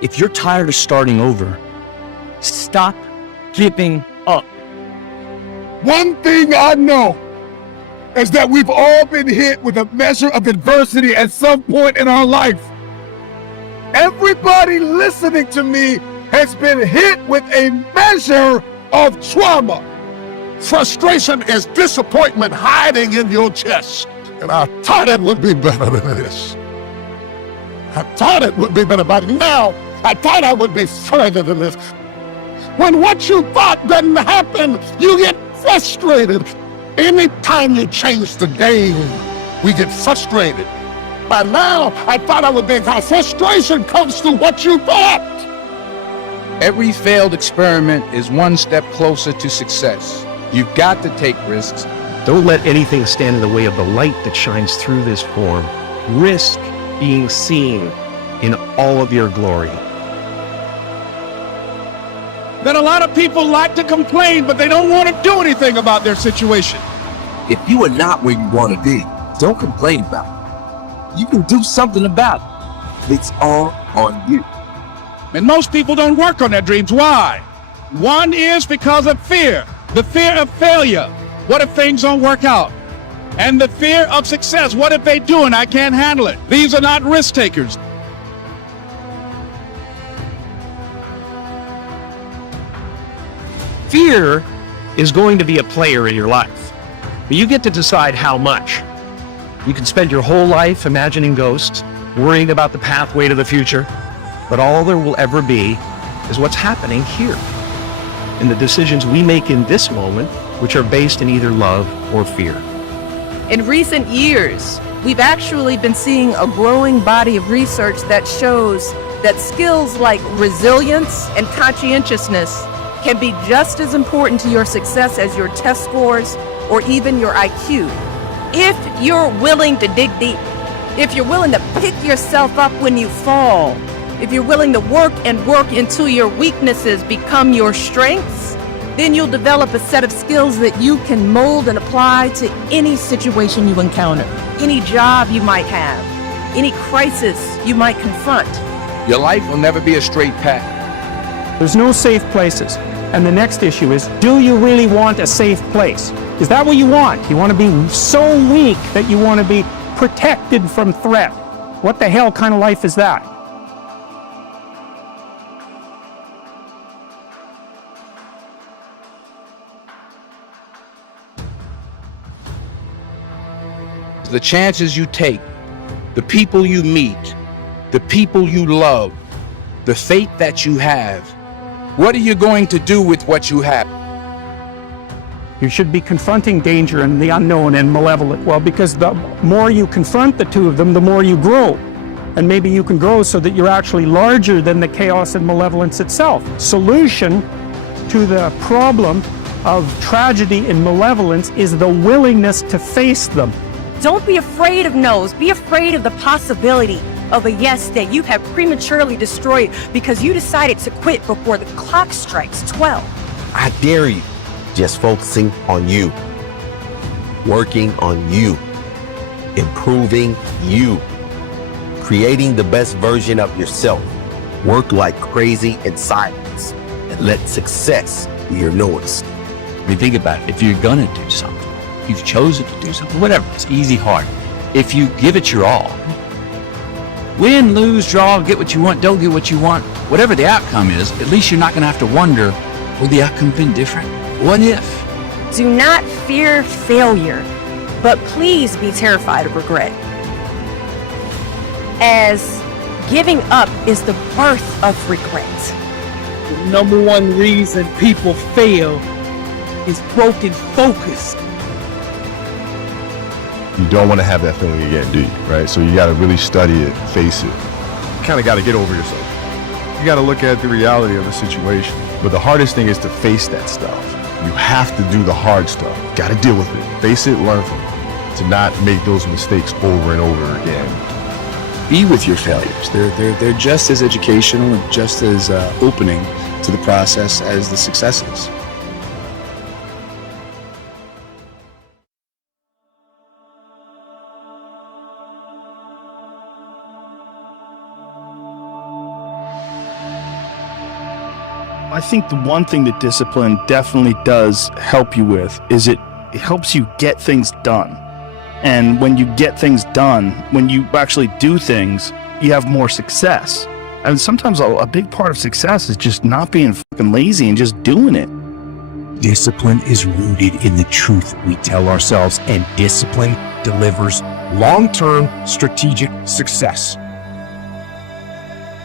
If you're tired of starting over, stop giving up. One thing I know is that we've all been hit with a measure of adversity at some point in our life. Everybody listening to me has been hit with a measure of trauma. Frustration is disappointment hiding in your chest. And I thought it would be better than this. I thought it would be better, but now I thought I would be further than this. When what you thought doesn't happen, you get frustrated. Anytime you change the game, we get frustrated. By now, I thought I would be, because frustration comes through what you thought. Every failed experiment is one step closer to success. You've got to take risks. Don't let anything stand in the way of the light that shines through this form. Risk being seen in all of your glory. That a lot of people like to complain, but they don't want to do anything about their situation. If you are not where you want to be, don't complain about it. You can do something about it. It's all on you. And most people don't work on their dreams. Why? One is because of fear. The fear of failure. What if things don't work out? And the fear of success. What if they do and I can't handle it? These are not risk takers. Fear is going to be a player in your life, but you get to decide how much. You can spend your whole life imagining ghosts, worrying about the pathway to the future, but all there will ever be is what's happening here, and the decisions we make in this moment, which are based in either love or fear. In recent years, we've actually been seeing a growing body of research that shows that skills like resilience and conscientiousness can be just as important to your success as your test scores or even your IQ. If you're willing to dig deep, if you're willing to pick yourself up when you fall, if you're willing to work until your weaknesses become your strengths, then you'll develop a set of skills that you can mold and apply to any situation you encounter, any job you might have, any crisis you might confront. Your life will never be a straight path. There's no safe places. And the next issue is, do you really want a safe place? Is that what you want? You want to be so weak that you want to be protected from threat? What the hell kind of life is that? The chances you take, the people you meet, the people you love, the faith that you have. What are you going to do with what you have? You should be confronting danger and the unknown and malevolent. Well, because the more you confront the two of them, the more you grow. And maybe you can grow so that you're actually larger than the chaos and malevolence itself. Solution to the problem of tragedy and malevolence is the willingness to face them. Don't be afraid of no's. Be afraid of the possibility of a yes that you have prematurely destroyed because you decided to quit before the clock strikes 12. I dare you. Just focusing on you, working on you, improving you, creating the best version of yourself. Work like crazy in silence and let success be your noise. I mean, think about it. If you're gonna do something, if you've chosen to do something, whatever, it's easy, hard. If you give it your all, win, lose, draw, get what you want, don't get what you want, whatever the outcome is, at least you're not gonna have to wonder, would the outcome been different? What if? Do not fear failure, but please be terrified of regret. As giving up is the birth of regret. The number one reason people fail is broken focus. You don't want to have that feeling again, do you? Right? So you got to really study it, face it. You kind of got to get over yourself. You got to look at the reality of the situation. But the hardest thing is to face that stuff. You have to do the hard stuff. Got to deal with it. Face it, learn from it. To not make those mistakes over and over again. Be with your failures. They're just as educational and just as opening to the process as the successes. I think the one thing that discipline definitely does help you with is it helps you get things done. And when you get things done, when you actually do things, you have more success. And sometimes a big part of success is just not being fucking lazy and just doing it. Discipline is rooted in the truth we tell ourselves, and discipline delivers long-term strategic success.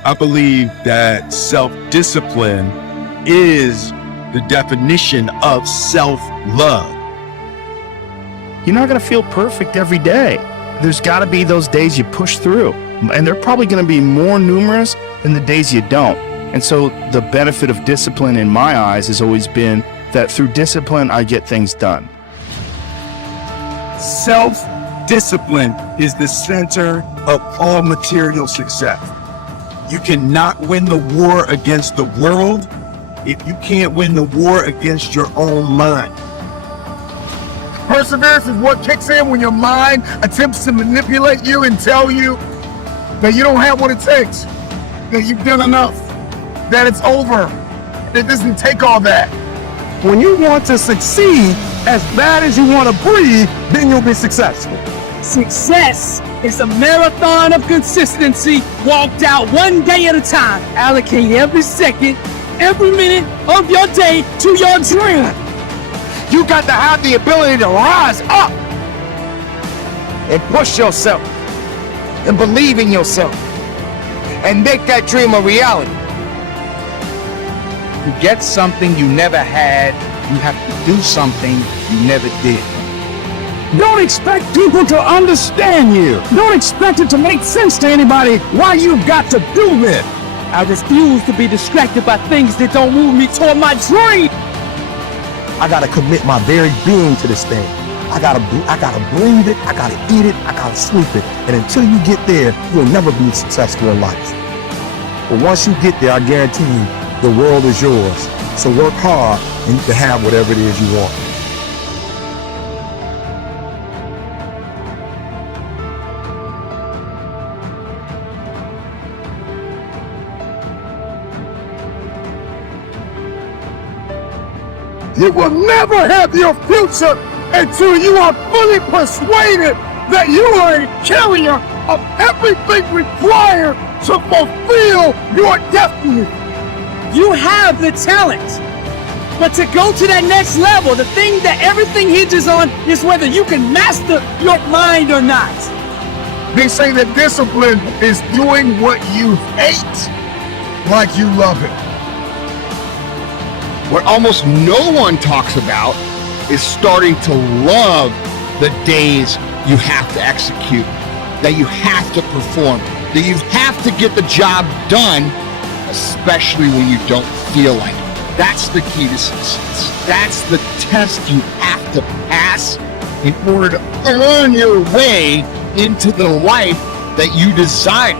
I believe that self-discipline is the definition of self-love. You're not going to feel perfect every day. There's got to be those days you push through. And they're probably going to be more numerous than the days you don't. And so the benefit of discipline in my eyes has always been that through discipline, I get things done. Self-discipline is the center of all material success. You cannot win the war against the world if you can't win the war against your own mind. Perseverance is what kicks in when your mind attempts to manipulate you and tell you that you don't have what it takes, that you've done enough, that it's over. It doesn't take all that. When you want to succeed as bad as you want to breathe, then you'll be successful. Success is a marathon of consistency walked out one day at a time. Allocate every second, every minute of your day to your dream. You got to have the ability to rise up and push yourself and believe in yourself and make that dream a reality. To get something you never had, you have to do something you never did. Don't expect people to understand you. Don't expect it to make sense to anybody why you've got to do this. I refuse to be distracted by things that don't move me toward my dream. I gotta commit my very being to this thing. I gotta breathe it, I gotta eat it, I gotta sleep it. And until you get there, you'll never be successful in life. But once you get there, I guarantee you, the world is yours. So work hard and you can have whatever it is you want. You will never have your future until you are fully persuaded that you are a carrier of everything required to fulfill your destiny. You have the talent, but to go to that next level, the thing that everything hinges on is whether you can master your mind or not. They say that discipline is doing what you hate like you love it. What almost no one talks about is starting to love the days you have to execute, that you have to perform, that you have to get the job done, especially when you don't feel like it. That's the key to success. That's the test you have to pass in order to earn your way into the life that you desire.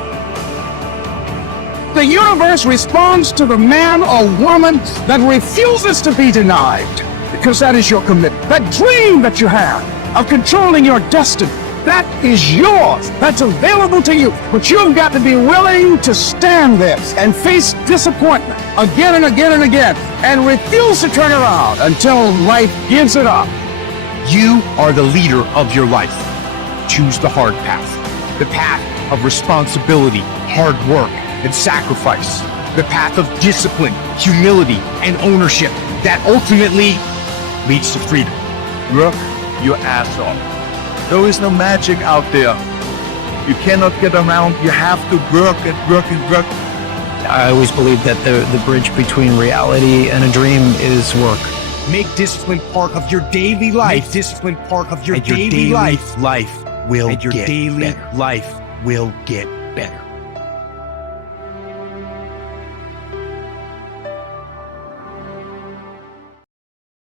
The universe responds to the man or woman that refuses to be denied, because that is your commitment. That dream that you have of controlling your destiny, that is yours. That's available to you. But you've got to be willing to stand there and face disappointment again and again and again, and refuse to turn around until life gives it up. You are the leader of your life. Choose the hard path, the path of responsibility, hard work, and sacrifice, the path of discipline, humility, and ownership that ultimately leads to freedom. Work your ass off. There is no magic out there. You cannot get around. You have to work and work and work. I always believe that the bridge between reality and a dream is work. Make discipline part of your daily life. Make discipline part of your daily life. Life will get better.